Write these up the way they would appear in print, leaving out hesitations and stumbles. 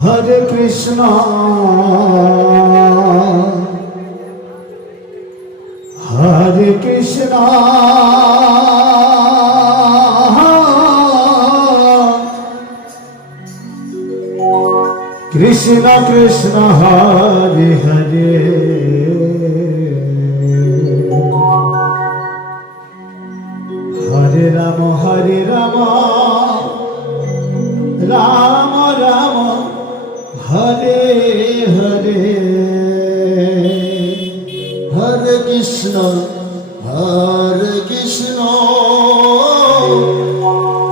Hare Krishna Hare Krishna Krishna Krishna Hare Hare Hare Ram Ram Ram Hare Hare Hare Krishna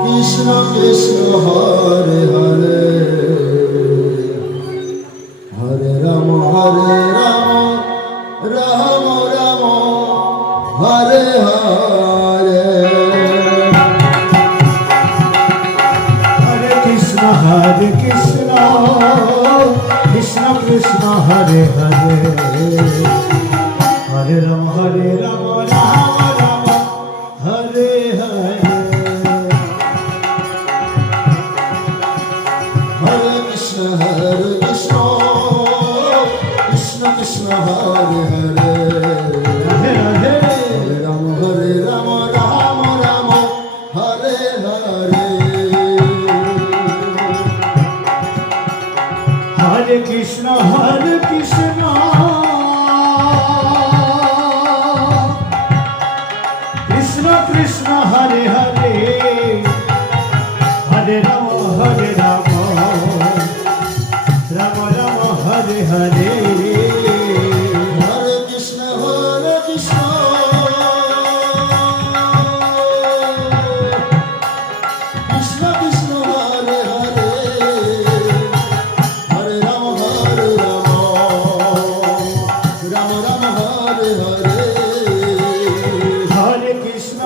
Krishna Krishna Hare Hare Hare Ram Ram Ram Hare Hare Hare Krishna Krishna Krishna Hare Hare Hare Ram Ram Ram Hare Hare Hare Krishna Krishna Krishna Hare Hare Hare Hare Ram Ram Ram Hare Hare Hare Krishna Krishna Krishna Hare Hare Hare Ram Ram Ram Hare Hare Hare Krishna Krishna Krishna Hare Hare Hare Ram Ram Hare Hare Hare Krishna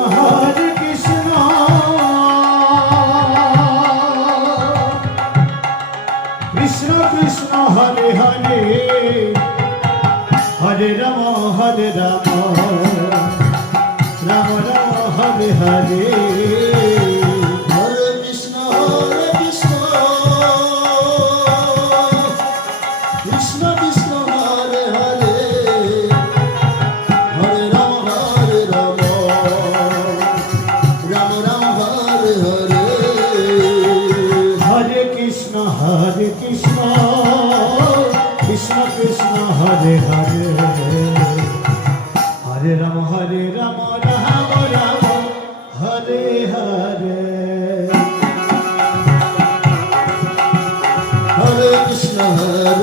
Krishna Krishna Hare Hare Hare Ram Ram Hare Hare Hare Krishna Krishna Krishna Hare Hare Hare Ram Ram Hare Hare Hare Krishna Krishna Krishna Hare Hare Hare Ram Ram Ram Hare Hare Hare Krishna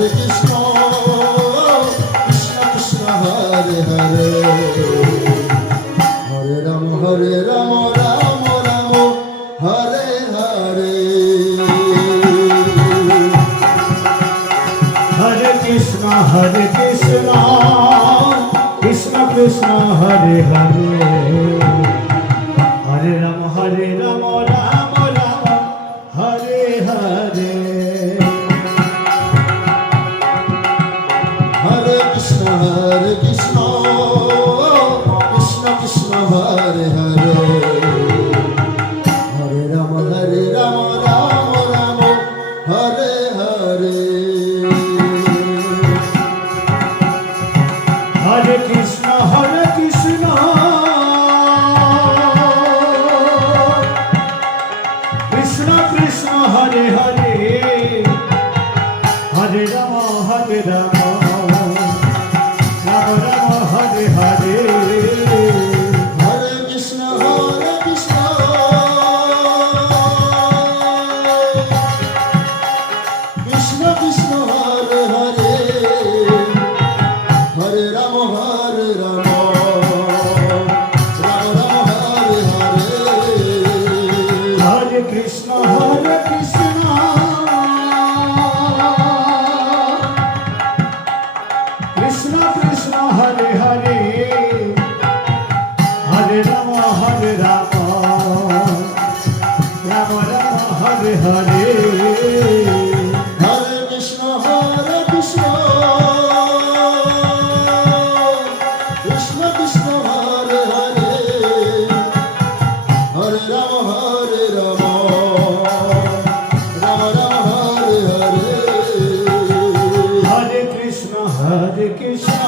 Krishna Krishna Hare Hare Hare Ram Ram Ram Hare Hare Hare Krishna Krishna Krishna Hare Hare Hare Ram Ram Ram Hare Hare Hare Krishna Krishna Krishna Hare Hare Hare Ram Ram Hare Hare Hare Krishna Krishna Hare Hare Hare Ram Ram Hare Hare Hare Krishna Krishna Krishna Hare Hare Hare Ram Ram Hare Hare Hare Krishna Krishna Krishna Hare Hare Hare Ram Ram Hare Hare Hare Krishna Krishna